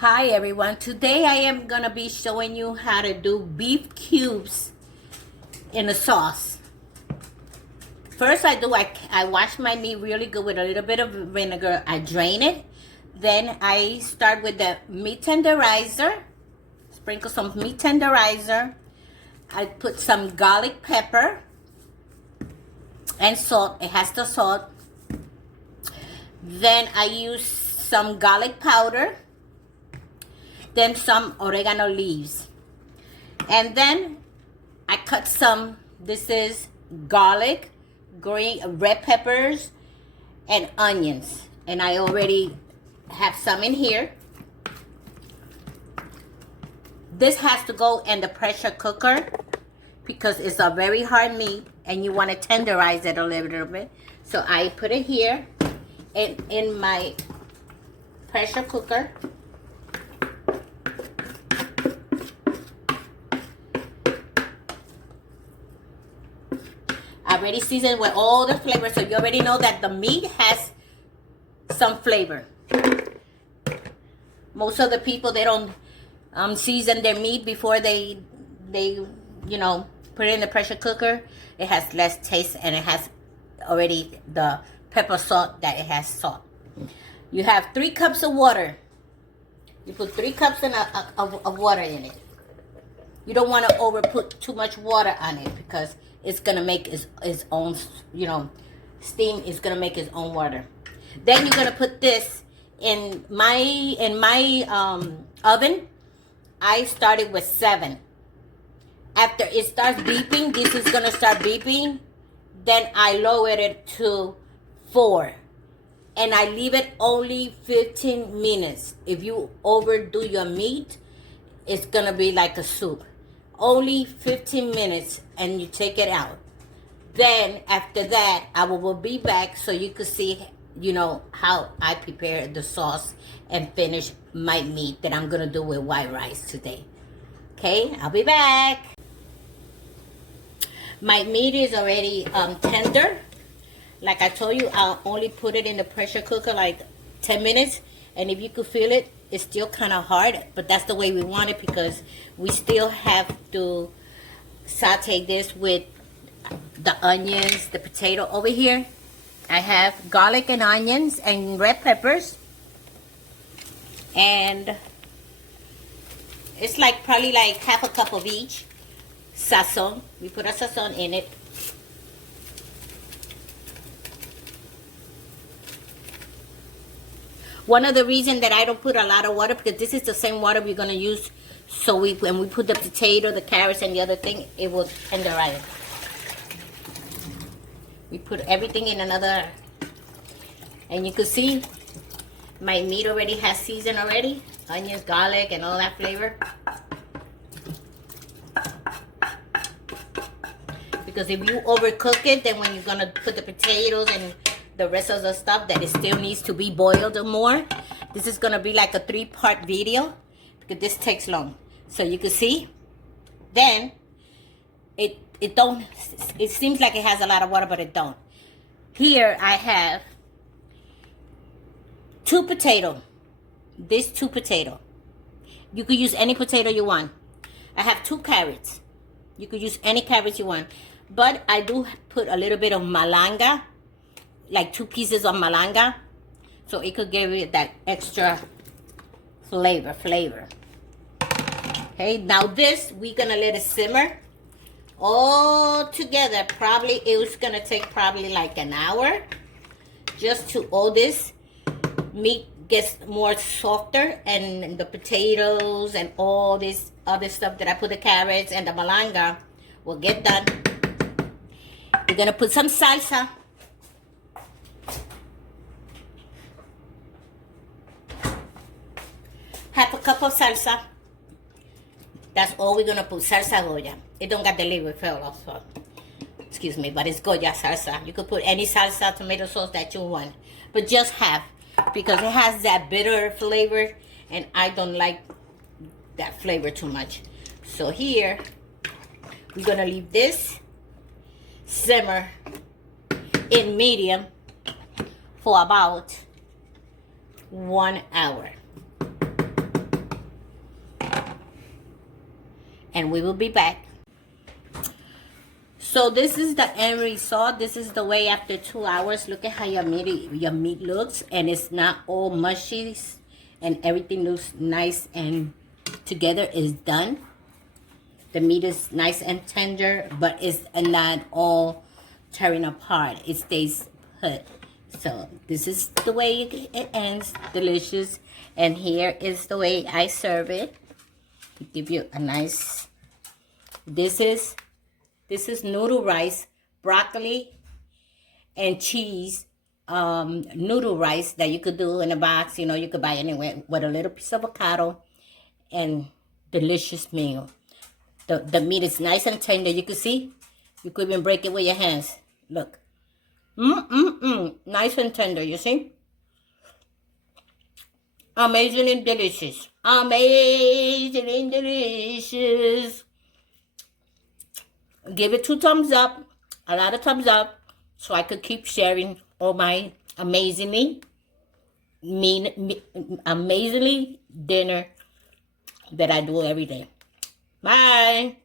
Hi everyone, today I am gonna be showing you how to do beef cubes in a sauce. First I wash my meat really good with a little bit of vinegar. I drain it. Then I start with the meat tenderizer. Sprinkle some meat tenderizer. I put some garlic pepper and salt. It has the salt. Then I use some garlic powder. Then some oregano leaves. And then I cut some, this is garlic, green, red peppers, and onions. And I already have some in here. This has to go in the pressure cooker because it's a very hard meat and you want to tenderize it a little bit. So I put it here in my pressure cooker. Already seasoned with all the flavors, so you already know that the meat has some flavor. Most of the people, they don't season their meat before they put it in the pressure cooker. It has less taste and it has already the pepper salt that it has salt. You have 3 cups of water. You put 3 cups of water in it. You don't want to over put too much water on it because it's gonna make its own, steam is gonna make its own water. Then you're gonna put this in my oven. I started with 7. After it starts beeping, this is gonna start beeping. Then I lowered it to 4, and I leave it only 15 minutes. If you overdo your meat, it's gonna be like a soup. Only 15 minutes and you take it out. Then after that, I will be back so you could see, how I prepare the sauce and finish my meat that I'm gonna do with white rice today. Okay, I'll be back. My meat is already tender. Like I told you, I'll only put it in the pressure cooker like 10 minutes. And if you could feel it, it's still kind of hard, but that's the way we want it because we still have to saute this with the onions, the potato. Over here, I have garlic and onions and red peppers. And it's probably like half a cup of each. Sazon. We put a sazon in it. One of the reasons that I don't put a lot of water, because this is the same water we're going to use. So when we put the potato, the carrots, and the other thing, it will tenderize. We put everything in another. And you can see my meat already has seasoned already. Onions, garlic, and all that flavor. Because if you overcook it, then when you're going to put the potatoes and the rest of the stuff, that it still needs to be boiled more. This is gonna be like a 3-part video because this takes long. So you can see, then it seems like it has a lot of water, but it don't. Here I have 2 potato. This 2 potato. You could use any potato you want. I have 2 carrots. You could use any carrots you want, but I do put a little bit of malanga. Like 2 pieces of malanga, so it could give it that extra flavor. Okay, now this, we're gonna let it simmer all together. Probably, it was gonna take probably like an hour just to all this meat gets more softer and the potatoes and all this other stuff that I put, the carrots and the malanga, will get done. We're gonna put some salsa. Half a cup of salsa. That's all we're gonna put. Salsa Goya. It don't got the liver fell off, so excuse me, but it's Goya salsa. You could put any salsa, tomato sauce that you want, but just half because it has that bitter flavor, and I don't like that flavor too much. So here we're gonna leave this simmer in medium for about 1 hour. and we will be back. So this is the end result. This is the way after 2 hours. Look at how your meat looks, and it's not all mushy, and everything looks nice and together. Is done. The meat is nice and tender, but it's not all tearing apart. It stays put. So this is the way it ends. Delicious. And here is the way I serve it. To give you a nice. This is noodle rice, broccoli, and cheese. Noodle rice that you could do in a box. You know, you could buy anywhere, with a little piece of avocado, and delicious meal. The meat is nice and tender. You can see. You could even break it with your hands. Look. Nice and tender, you see? Amazing and delicious. Amazing and delicious. Give it 2 thumbs up. A lot of thumbs up. So I could keep sharing all my amazingly dinner that I do every day. Bye.